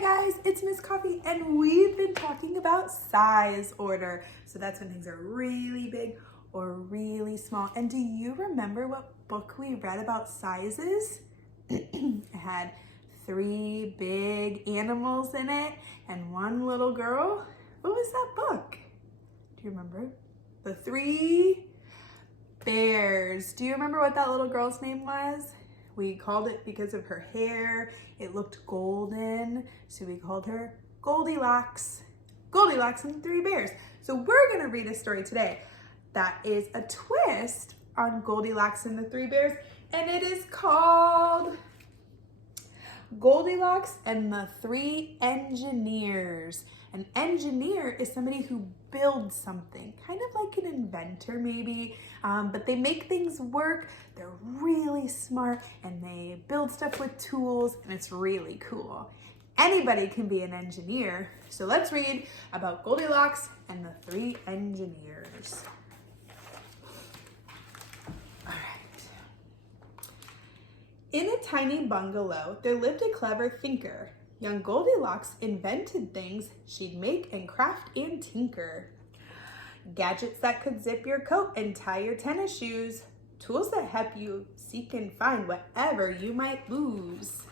Hi guys, it's Miss Coffee and we've been talking about size order. So that's when things are really big or really small. And do you remember what book we read about sizes? It had 3 big animals in it and 1 little girl. What was that book? Do you remember? The 3 Bears. Do you remember what that little girl's name was? We called it because of her hair. It looked golden, so we called her Goldilocks. Goldilocks and the 3 Bears. So we're gonna read a story today that is a twist on Goldilocks and the 3 Bears, and it is called Goldilocks and the 3 Engineers. An engineer is somebody who builds something, kind of like an inventor maybe, but they make things work. They're really smart and they build stuff with tools, and it's really cool. Anybody can be an engineer. So let's read about Goldilocks and the 3 Engineers. All right. In a tiny bungalow, there lived a clever thinker. Young Goldilocks invented things she'd make and craft and tinker. Gadgets that could zip your coat and tie your tennis shoes. Tools that help you seek and find whatever you might lose.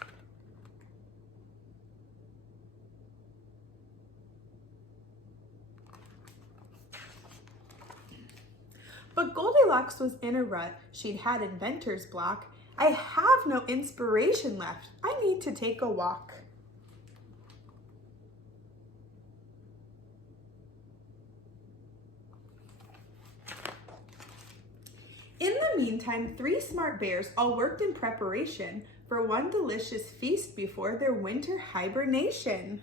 But Goldilocks was in a rut. She'd had inventor's block. I have no inspiration left. I need to take a walk. In the meantime, 3 smart bears all worked in preparation for one delicious feast before their winter hibernation.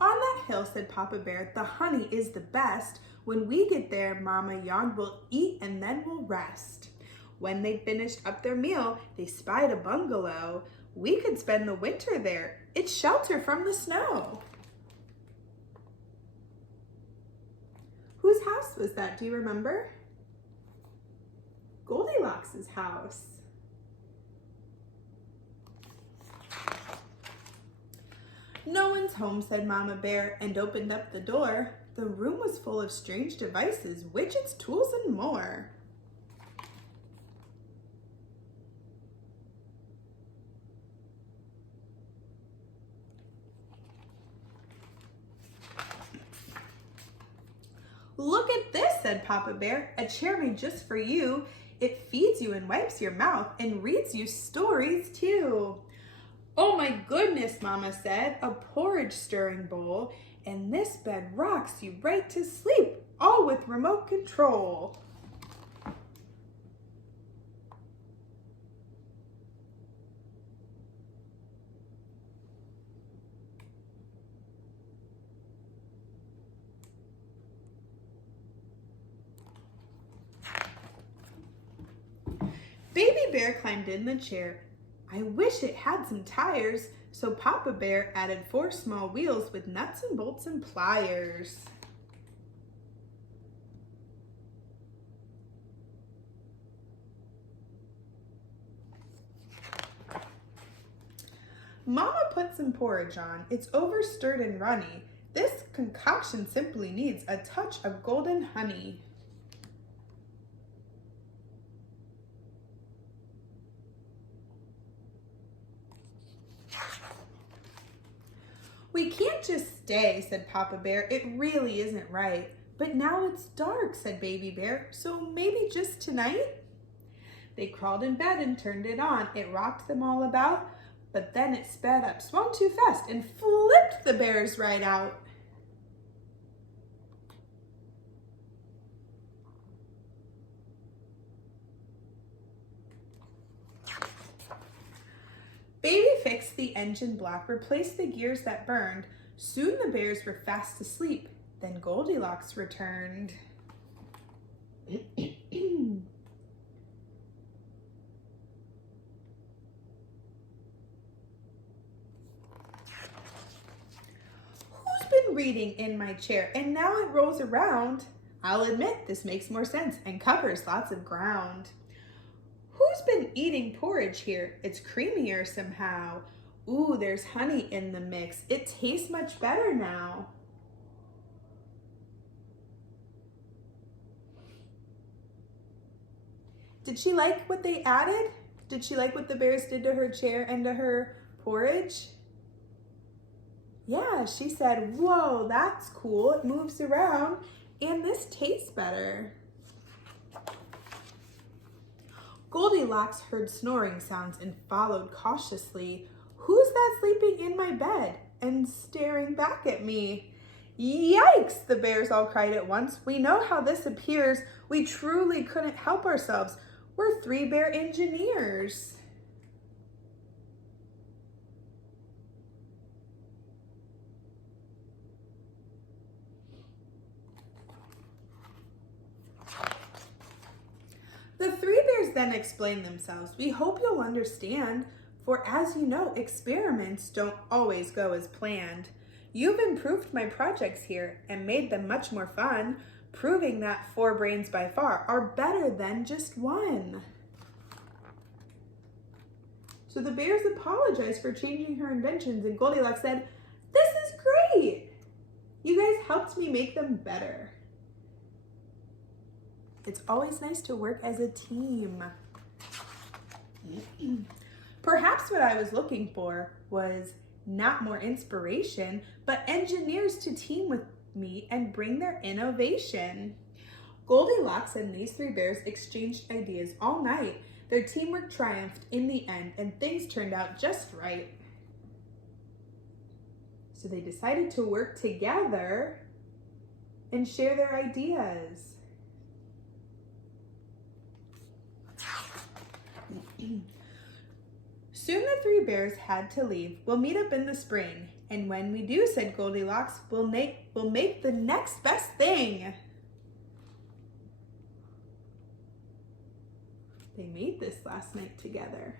On that hill, said Papa Bear, the honey is the best. When we get there, Mama yawned, we'll eat and then we'll rest. When they finished up their meal, they spied a bungalow. We could spend the winter there. It's shelter from the snow. Whose house was that? Do you remember? Goldilocks' house. No one's home, said Mama Bear, and opened up the door. The room was full of strange devices, widgets, tools, and more. Look at this, said Papa Bear, a chair made just for you. It feeds you and wipes your mouth and reads you stories too. Oh my goodness, Mama said, a porridge stirring bowl, and this bed rocks you right to sleep, all with remote control. Baby Bear climbed in the chair. I wish it had some tires, so Papa Bear added 4 small wheels with nuts and bolts and pliers. Mama put some porridge on. It's overstirred and runny. This concoction simply needs a touch of golden honey. We can't just stay, said Papa Bear. It really isn't right. But now it's dark, said Baby Bear, so maybe just tonight? They crawled in bed and turned it on. It rocked them all about, but then it sped up, swung too fast, and flipped the bears right out. Baby fixed the engine block, replaced the gears that burned. Soon the bears were fast asleep. Then Goldilocks returned. Who's been reading in my chair, and now it rolls around. I'll admit this makes more sense and covers lots of ground. Who's been eating porridge here? It's creamier somehow. Ooh, there's honey in the mix. It tastes much better now. Did she like what they added? Did she like what the bears did to her chair and to her porridge? Yeah, she said, whoa, that's cool. It moves around and this tastes better. Goldilocks heard snoring sounds and followed cautiously. Who's that sleeping in my bed and staring back at me? Yikes, the bears all cried at once. We know how this appears. We truly couldn't help ourselves. We're 3 bear engineers. The 3 bears then explained themselves. We hope you'll understand, for as you know, experiments don't always go as planned. You've improved my projects here and made them much more fun, proving that 4 brains by far are better than just 1. So the bears apologized for changing her inventions, and Goldilocks said, this is great. You guys helped me make them better. It's always nice to work as a team. Perhaps what I was looking for was not more inspiration, but engineers to team with me and bring their innovation. Goldilocks and these 3 bears exchanged ideas all night. Their teamwork triumphed in the end, and things turned out just right. So they decided to work together and share their ideas. Soon the 3 bears had to leave. We'll meet up in the spring. And when we do, said Goldilocks, we'll make the next best thing. They made this last night together.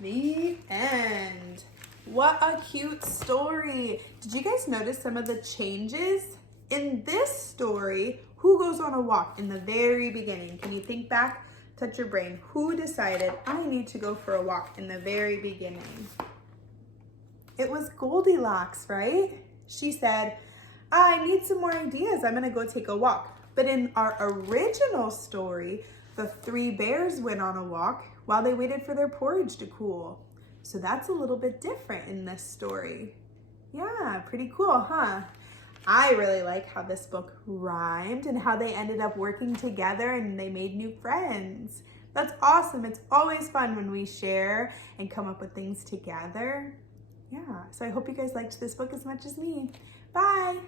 The end. What a cute story. Did you guys notice some of the changes? In this story, who goes on a walk in the very beginning? Can you think back? Touch your brain. Who decided, I need to go for a walk in the very beginning? It was Goldilocks, right? She said, I need some more ideas. I'm gonna go take a walk. But in our original story, the 3 bears went on a walk while they waited for their porridge to cool. So that's a little bit different in this story. Yeah, pretty cool, huh? I really like how this book rhymed and how they ended up working together and they made new friends. That's awesome. It's always fun when we share and come up with things together. Yeah, so I hope you guys liked this book as much as me. Bye.